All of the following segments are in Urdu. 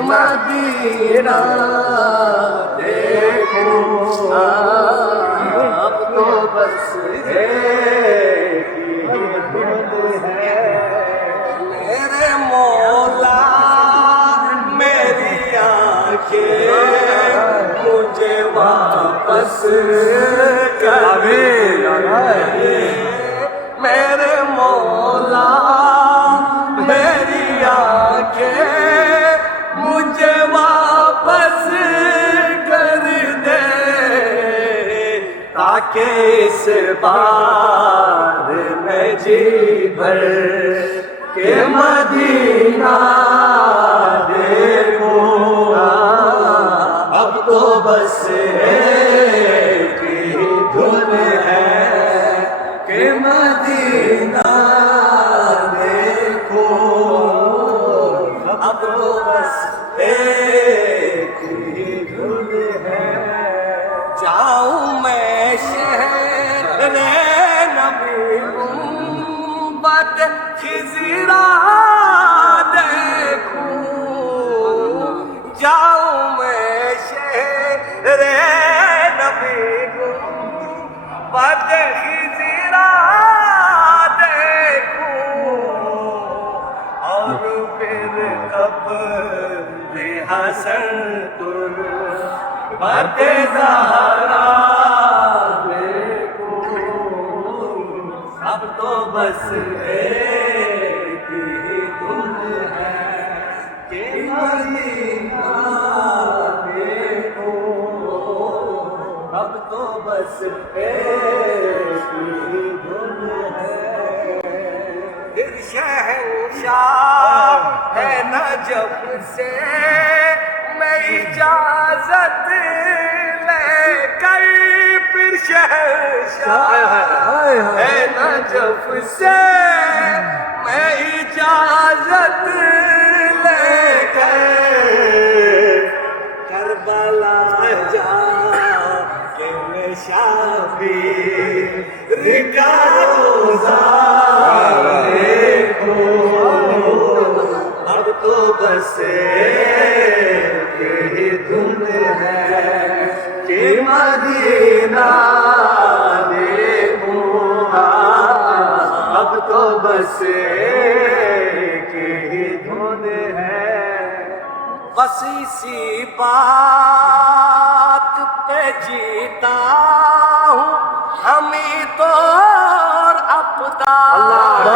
مدینہ دیکھو اب تو بس ایک ہی دل ہے میرے مولا میری آنکھیں مجھے واپس کر دے میرے مولا میری آنکھیں مجھے واپس کر دے تاکہ اس بار میں جی بھر کے مدینہ دیکھوں اب تو بس ایک ہی دھن ہے کہ مدینہ دیکھو اب تو بس ایک ہی دھن ہے جاؤں میں شہر نبی گنبد خضرا دیکھوں جاؤں میں شہر نبی گنبد خضرا دیکھوں اور پھر کب حسن تربت زہرا دیکھوں اب تو بس ایک ہی دھن ہے کہ مدینہ دیکھو اب تو بس ایک ہی دھن ہے پھر شہنشاہ ہے نجف سے میں اجازت لے کر پھر شہنشاہ ہے نجف سے میں اجازت لے کر کربلا جا کہ میں شبیر کا روزہ دیکھو اب تو بس ایک ہی دھن ہے کہ مدینہ دیکھوں اب تو بس ایک ہی دھن ہے بس اسی بات پہ جیتا ہوں حمید اور ابدال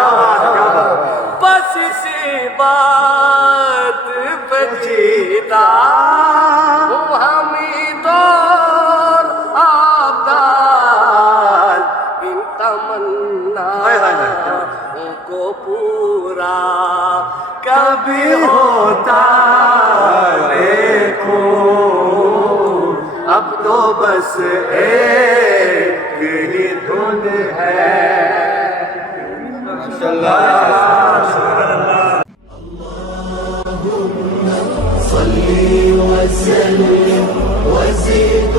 بس اسی بات پہ جیتا ہوں حمید اور ابدال ان تمناؤں کو پورا کبھی ہوتا دیکھو اب تو بس ایک ہی دھن ہے صلی وسلم وزد